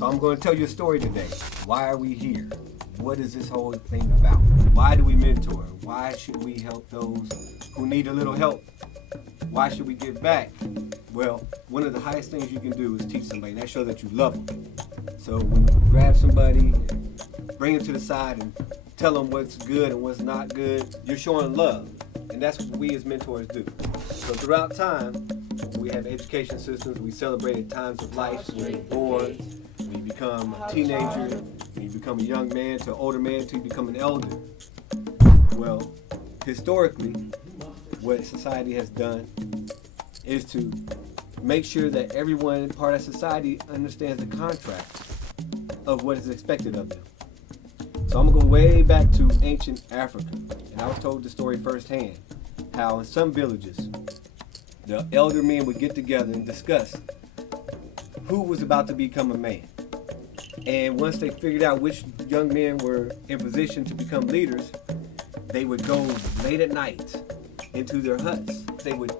So I'm going to tell you a story today. Why are we here? What is this whole thing about? Why do we mentor? Why should we help those who need a little help? Why should we give back? Well, one of the highest things you can do is teach somebody. That shows that you love them. So when you grab somebody, bring them to the side and tell them what's good and what's not good, you're showing love. And that's what we as mentors do. So throughout time, we have education systems. We celebrate times of life. When you're born, when you become a teenager, when you become a young man to an older man, to you become an elder. Well, historically, what society has done is to make sure that everyone part of society understands the contract of what is expected of them. So I'm gonna go way back to ancient Africa, and I was told the story firsthand, how in some villages, the elder men would get together and discuss who was about to become a man. And once they figured out which young men were in position to become leaders, they would go late at night into their huts. They would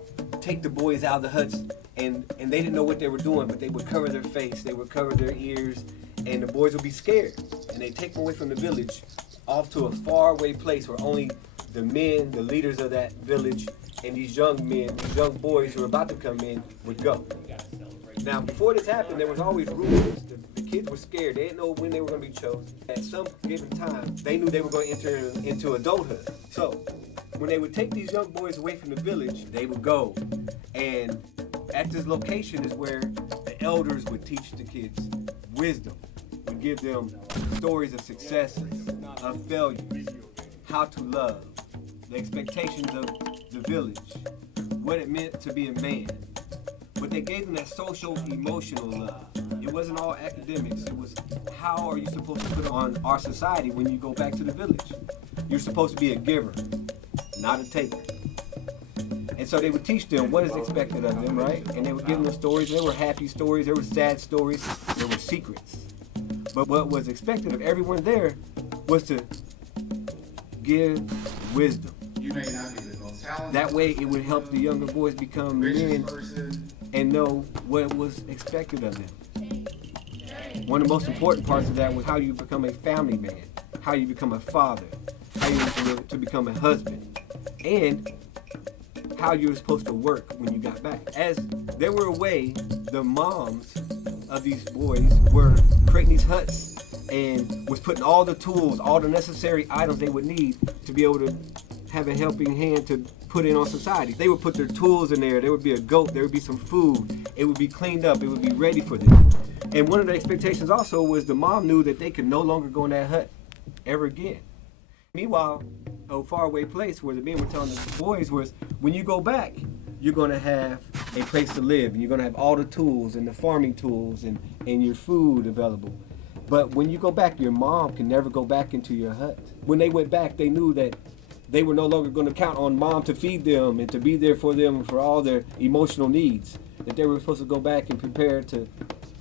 take the boys out of the huts, and they didn't know what they were doing, but they would cover their face, they would cover their ears, and the boys would be scared. And they'd take them away from the village off to a faraway place where only the men, the leaders of that village, and these young men, these young boys who were about to come in would go. Now, before this happened, there was always rules. The kids were scared. They didn't know when they were going to be chosen. At some given time, they knew they were going to enter into adulthood. So, when they would take these young boys away from the village, they would go. And at this location is where the elders would teach the kids wisdom, would give them stories of successes, of failures, how to love, the expectations of the village, what it meant to be a man. But they gave them that social, emotional love. It wasn't all academics. It was, how are you supposed to put on our society when you go back to the village? You're supposed to be a giver, not a taker. And so they would teach them what is expected of them, right? And they would give them stories. There were happy stories, there were sad stories, there were secrets. But what was expected of everyone there was to give wisdom. You may not be the most talented. That way it would help the younger boys become men and know what was expected of them. One of the most important parts of that was how you become a family man, how you become a father, how you to become a husband, and how you were supposed to work when you got back. As there were a way, the moms of these boys were creating these huts and was putting all the tools, all the necessary items they would need to be able to have a helping hand to put in on society. They would put their tools in there. There would be a goat. There would be some food. It would be cleaned up. It would be ready for them. And one of the expectations also was the mom knew that they could no longer go in that hut ever again. Meanwhile, a faraway place where the men were telling the boys was, when you go back, you're going to have a place to live, and you're going to have all the tools and the farming tools and your food available. But when you go back, your mom can never go back into your hut. When they went back, they knew that they were no longer going to count on mom to feed them and to be there for them and for all their emotional needs, that they were supposed to go back and prepare to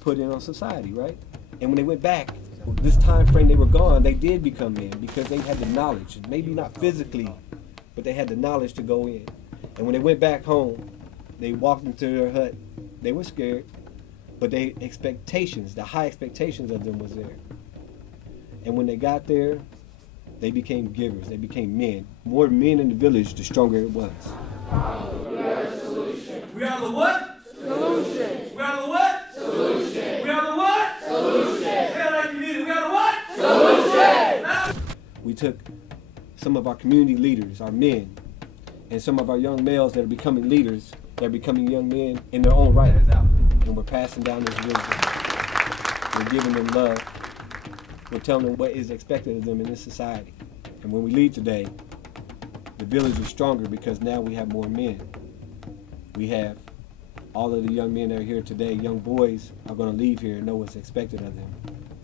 put in on society, right? And when they went back, this time frame they were gone, they did become men because they had the knowledge, maybe not physically, but they had the knowledge to go in. And when they went back home, they walked into their hut, they were scared, but the high expectations of them was there. And when they got there, they became givers, they became men. More men in the village, the stronger it was. We are the solution. We are the what? Solution. We are the what? Solution. We are the what? Solution. Say it like you mean it. We are the what? Solution. We took some of our community leaders, our men, and some of our young males that are becoming leaders, that are becoming young men in their own right. And we're passing down this wisdom. We're giving them love. We're telling them what is expected of them in this society. And when we leave today, the village is stronger because now we have more men. We have all of the young men that are here today, young boys are going to leave here and know what's expected of them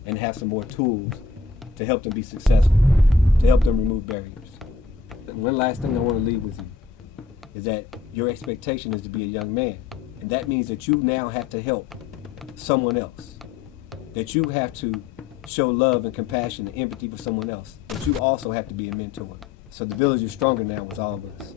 and have some more tools to help them be successful, to help them remove barriers. And one last thing I want to leave with you is that your expectation is to be a young man. And that means that you now have to help someone else, that you have to show love and compassion and empathy for someone else, but you also have to be a mentor. So the village is stronger now with all of us.